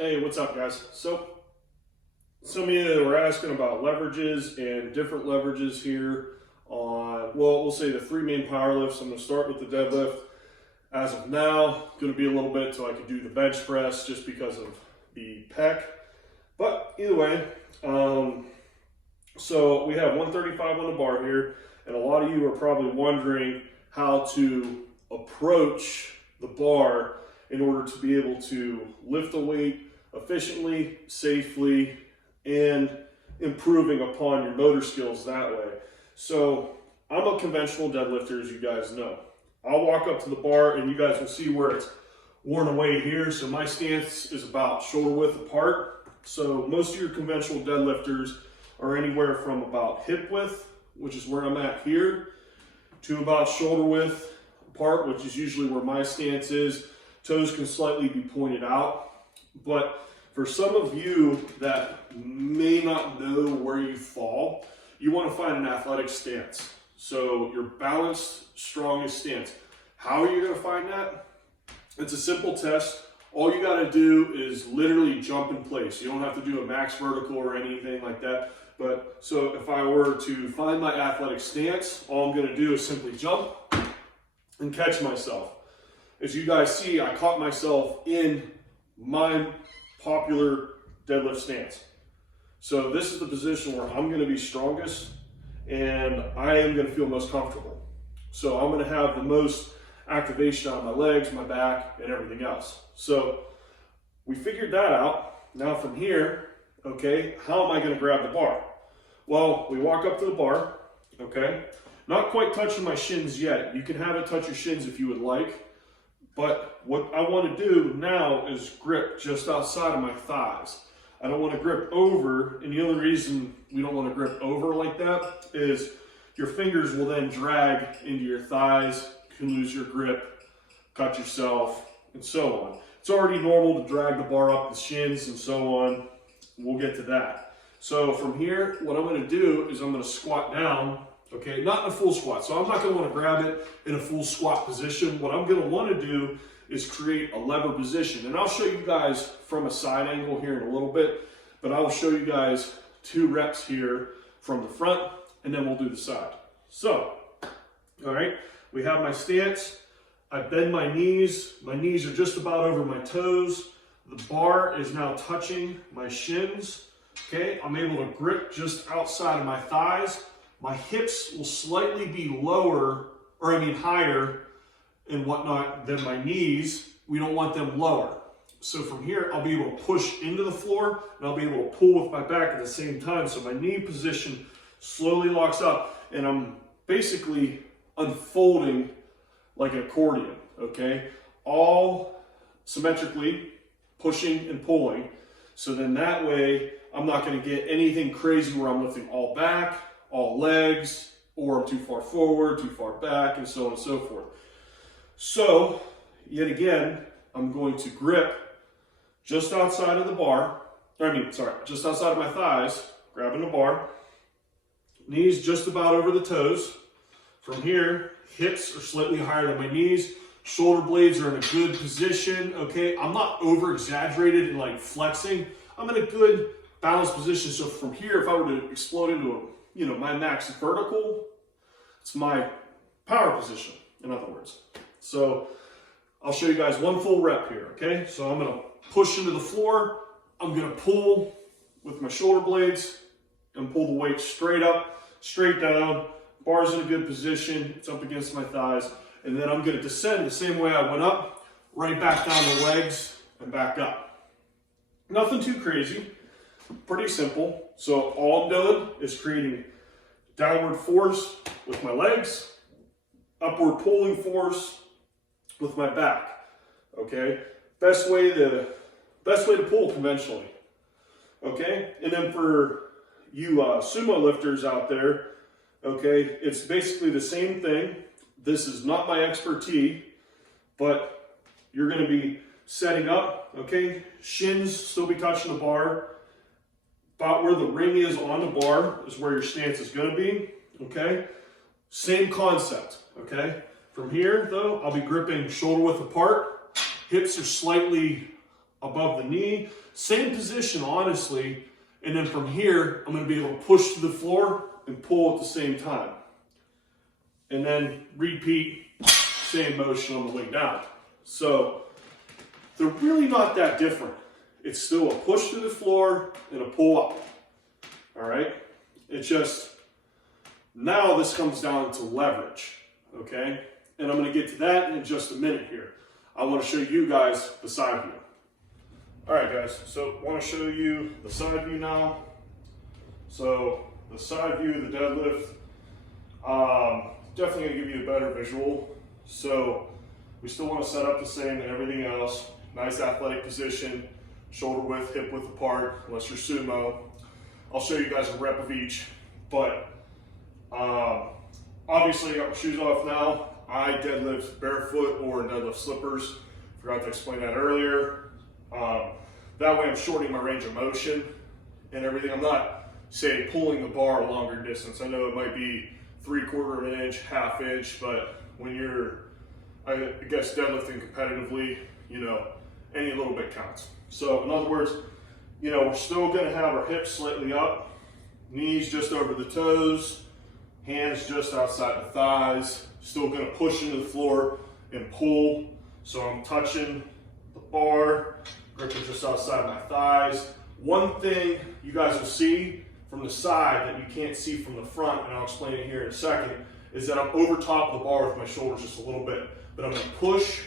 Hey, what's up, guys? So, some of you were asking about leverages and different leverages here on, well, we'll say the three main power lifts. I'm going to start with the deadlift. As of now, going to be a little bit till I can do the bench press just because of the pec. But either way, so we have 135 on the bar here, and a lot of you are probably wondering how to approach the bar in order to be able to lift the weight efficiently, safely, and improving upon your motor skills that way. So I'm a conventional deadlifter, as you guys know. I'll walk up to the bar and you guys will see where it's worn away here. So my stance is about shoulder width apart. So most of your conventional deadlifters are anywhere from about hip width, which is where I'm at here, to about shoulder width apart, which is usually where my stance is. Toes can slightly be pointed out, but for some of you that may not know where you fall, you want to find an athletic stance. So your balanced, strongest stance. How are you going to find that? It's a simple test. All you got to do is literally jump in place. You don't have to do a max vertical or anything like that. But so if I were to find my athletic stance, all I'm going to do is simply jump and catch myself. As you guys see, I caught myself in my popular deadlift stance. So this is the position where I'm going to be strongest and I am going to feel most comfortable. So I'm going to have the most activation on my legs, my back, and everything else. So we figured that out. Now from here, okay, how am I going to grab the bar? Well, we walk up to the bar, okay, not quite touching my shins yet. You can have it touch your shins if you would like. But what I want to do now is grip just outside of my thighs. I don't want to grip over, and the only reason we don't want to grip over like that is your fingers will then drag into your thighs, you can lose your grip, cut yourself, and so on. It's already normal to drag the bar up the shins and so on. We'll get to that. So from here, what I'm going to do is I'm going to squat down. Okay, not in a full squat. So I'm not going to want to grab it in a full squat position. What I'm going to want to do is create a lever position. And I'll show you guys from a side angle here in a little bit, but I will show you guys 2 reps here from the front, and then we'll do the side. So, all right, we have my stance. I bend my knees. My knees are just about over my toes. The bar is now touching my shins. Okay, I'm able to grip just outside of my thighs. My hips will slightly be lower, or higher and whatnot than my knees. We don't want them lower. So from here, I'll be able to push into the floor and I'll be able to pull with my back at the same time. So my knee position slowly locks up and I'm basically unfolding like an accordion, okay? All symmetrically pushing and pulling. So then that way, I'm not gonna get anything crazy where I'm lifting all back, all legs, or I'm too far forward, too far back, and so on and so forth. So, yet again, I'm going to grip just outside of the bar, just outside of my thighs, grabbing the bar, knees just about over the toes. From here, hips are slightly higher than my knees, shoulder blades are in a good position, okay? I'm not over-exaggerated and like flexing. I'm in a good balanced position. So from here, if I were to explode into my max vertical, it's my power position, in other words. So I'll show you guys one full rep here, okay? So I'm gonna push into the floor, I'm gonna pull with my shoulder blades and pull the weight straight up, straight down, bar's in a good position, it's up against my thighs, and then I'm gonna descend the same way I went up, right back down the legs and back up. Nothing too crazy. Pretty simple. So all I'm doing is creating downward force with my legs, upward pulling force with my back. Okay? Best way to pull conventionally. Okay? And then for you sumo lifters out there, okay, it's basically the same thing. This is not my expertise, but you're going to be setting up, okay? Shins still be touching the bar. About where the ring is on the bar is where your stance is going to be, okay? Same concept, okay? From here, though, I'll be gripping shoulder width apart. Hips are slightly above the knee, same position, honestly. And then from here, I'm gonna be able to push to the floor and pull at the same time. And then repeat, same motion on the way down. So they're really not that different. It's still a push to the floor and a pull up, all right? It's just, now this comes down to leverage, okay? And I'm gonna get to that in just a minute here. I wanna show you guys the side view. All right, guys, so I wanna show you the side view now. So the side view of the deadlift, definitely gonna give you a better visual. So we still wanna set up the same and everything else. Nice athletic position, shoulder width, hip width apart, unless you're sumo. I'll show you guys a rep of each, but obviously I got my shoes off now. I deadlift barefoot or in deadlift slippers. Forgot to explain that earlier. That way I'm shortening my range of motion and everything. I'm not, say, pulling the bar a longer distance. I know it might be 3/4 of an inch, 1/2 inch, but when you're, I guess, deadlifting competitively, you know, any little bit counts. So in other words, you know, we're still gonna have our hips slightly up, knees just over the toes, hands just outside the thighs, still gonna push into the floor and pull. So I'm touching the bar, gripping just outside my thighs. One thing you guys will see from the side that you can't see from the front, and I'll explain it here in a second, is that I'm over top of the bar with my shoulders just a little bit, but I'm gonna push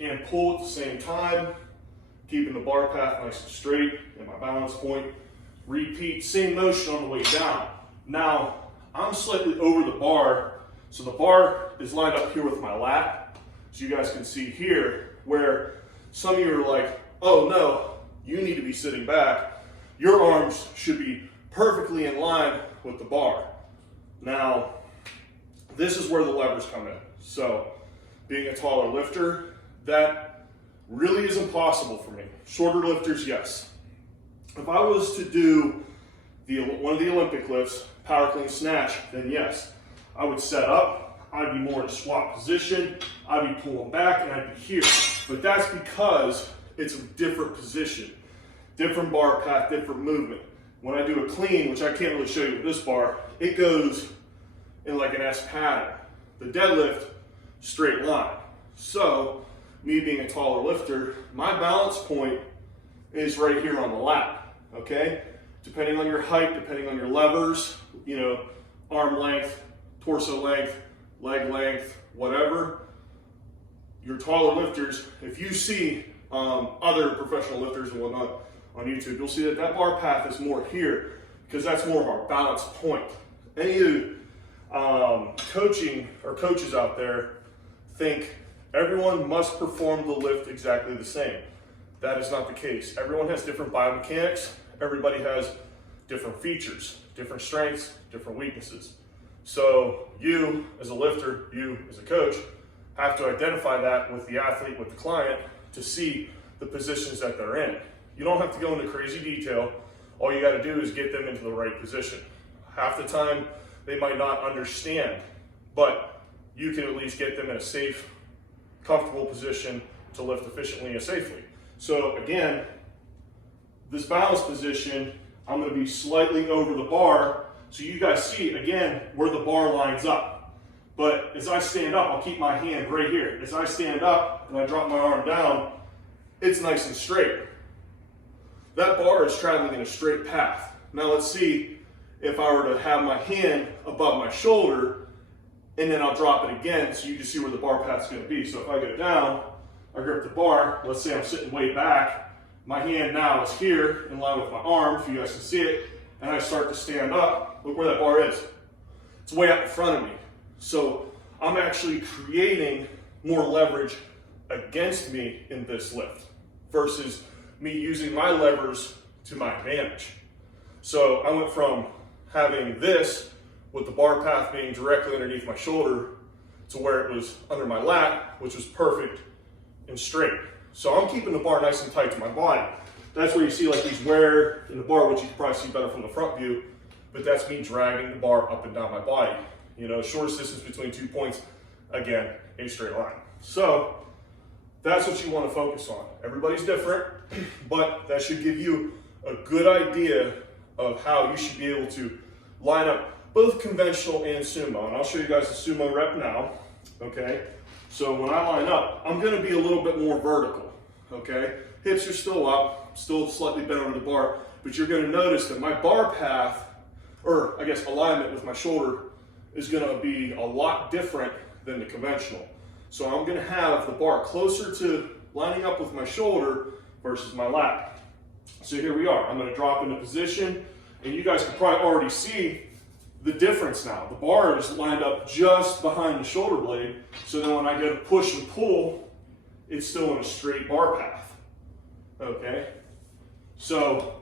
and pull at the same time, keeping the bar path nice and straight and my balance point. Repeat, same motion on the way down. Now, I'm slightly over the bar, so the bar is lined up here with my lat, so you guys can see here where some of you are like, oh no, you need to be sitting back. Your arms should be perfectly in line with the bar. Now, this is where the levers come in. So, being a taller lifter, that really is impossible for me. Shorter lifters, yes. If I was to do one of the Olympic lifts, power clean snatch, then yes, I would set up, I'd be more in a squat position, I'd be pulling back, and I'd be here. But that's because it's a different position, different bar path, different movement. When I do a clean, which I can't really show you with this bar, it goes in like an S pattern. The deadlift, straight line. So, me being a taller lifter, my balance point is right here on the lat, okay? Depending on your height, depending on your levers, you know, arm length, torso length, leg length, whatever, your taller lifters, if you see other professional lifters and whatnot on YouTube, you'll see that that bar path is more here because that's more of our balance point. Any of you coaching or coaches out there think everyone must perform the lift exactly the same. That is not the case. Everyone has different biomechanics. Everybody has different features, different strengths, different weaknesses. So you as a lifter, you as a coach, have to identify that with the athlete, with the client, to see the positions that they're in. You don't have to go into crazy detail. All you got to do is get them into the right position. Half the time, they might not understand, but you can at least get them in a safe, comfortable position to lift efficiently and safely. So again, this balance position, I'm going to be slightly over the bar, so you guys see, again, where the bar lines up. But as I stand up, I'll keep my hand right here. As I stand up and I drop my arm down, it's nice and straight. That bar is traveling in a straight path. Now let's see if I were to have my hand above my shoulder and then I'll drop it again so you can see where the bar path is going to be. So if I go down, I grip the bar, let's say I'm sitting way back, my hand now is here in line with my arm, if you guys can see it, and I start to stand up, look where that bar is. It's way up in front of me. So I'm actually creating more leverage against me in this lift versus me using my levers to my advantage. So I went from having this with the bar path being directly underneath my shoulder to where it was under my lat, which was perfect and straight. So I'm keeping the bar nice and tight to my body. That's where you see like these wear in the bar, which you can probably see better from the front view, but that's me dragging the bar up and down my body. You know, shortest distance between 2 points, again, a straight line. So that's what you want to focus on. Everybody's different. but that should give you a good idea of how you should be able to line up both conventional and sumo. And I'll show you guys the Sumo Rep now, okay? So when I line up, I'm gonna be a little bit more vertical, okay? Hips are still up, still slightly bent over the bar, but you're gonna notice that my bar path, or I guess alignment with my shoulder, is gonna be a lot different than the conventional. So I'm gonna have the bar closer to lining up with my shoulder versus my lat. So here we are. I'm gonna drop into position, and you guys can probably already see the difference now. The bar is lined up just behind the shoulder blade, so then when I go to push and pull, it's still in a straight bar path, okay? So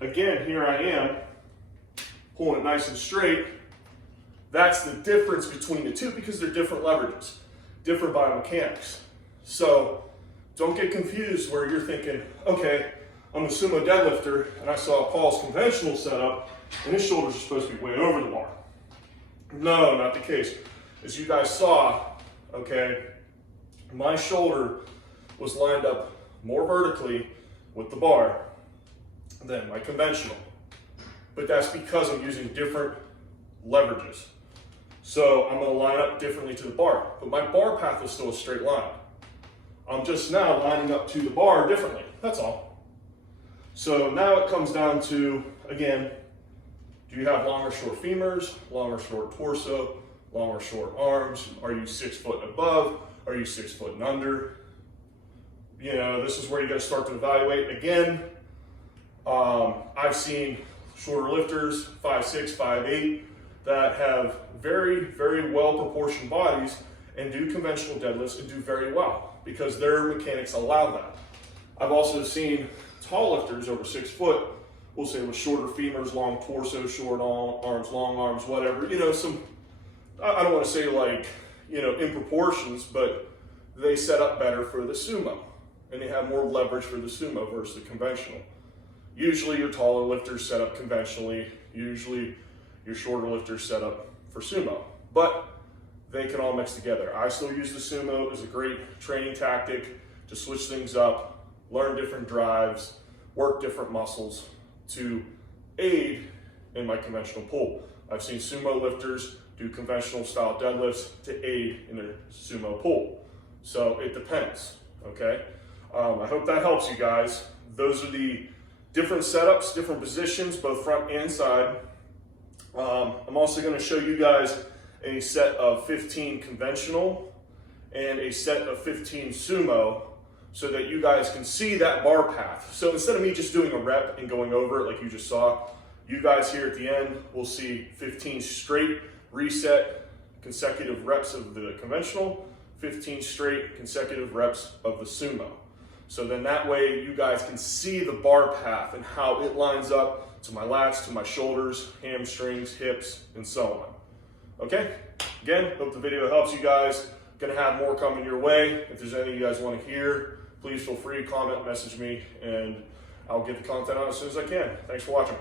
again, here I am, pulling it nice and straight. That's the difference between the two because they're different leverages, different biomechanics. So don't get confused where you're thinking, okay, I'm a sumo deadlifter and I saw Paul's conventional setup and his shoulders are supposed to be way over the bar. No, not the case. As you guys saw, okay, my shoulder was lined up more vertically with the bar than my conventional. But that's because I'm using different leverages. So I'm gonna line up differently to the bar, but my bar path is still a straight line. I'm just now lining up to the bar differently, that's all. So now it comes down to, again, do you have long or short femurs, long or short torso, long or short arms? Are you 6 foot and above? Are you 6 foot and under? You know, this is where you gotta start to evaluate. Again, I've seen shorter lifters, 5'6", 5'8", that have very, very well proportioned bodies and do conventional deadlifts and do very well because their mechanics allow that. I've also seen tall lifters over 6 foot, we'll say with shorter femurs, long torso, short arms, long arms, whatever, you know, some, I don't want to say like, you know, in proportions, but they set up better for the sumo and they have more leverage for the sumo versus the conventional. Usually your taller lifters set up conventionally, usually your shorter lifters set up for sumo, but they can all mix together. I still use the sumo as a great training tactic to switch things up, learn different drives, work different muscles to aid in my conventional pull. I've seen sumo lifters do conventional style deadlifts to aid in their sumo pull. So it depends, okay? I hope that helps you guys. Those are the different setups, different positions, both front and side. I'm also gonna show you guys a set of 15 conventional and a set of 15 sumo so that you guys can see that bar path. So instead of me just doing a rep and going over it like you just saw, you guys here at the end will see 15 straight reset consecutive reps of the conventional, 15 straight consecutive reps of the sumo. So then that way you guys can see the bar path and how it lines up to my lats, to my shoulders, hamstrings, hips, and so on. Okay? Again, hope the video helps you guys. Gonna have more coming your way. If there's any you guys want to hear, please feel free to comment, message me, and I'll get the content out as soon as I can. Thanks for watching.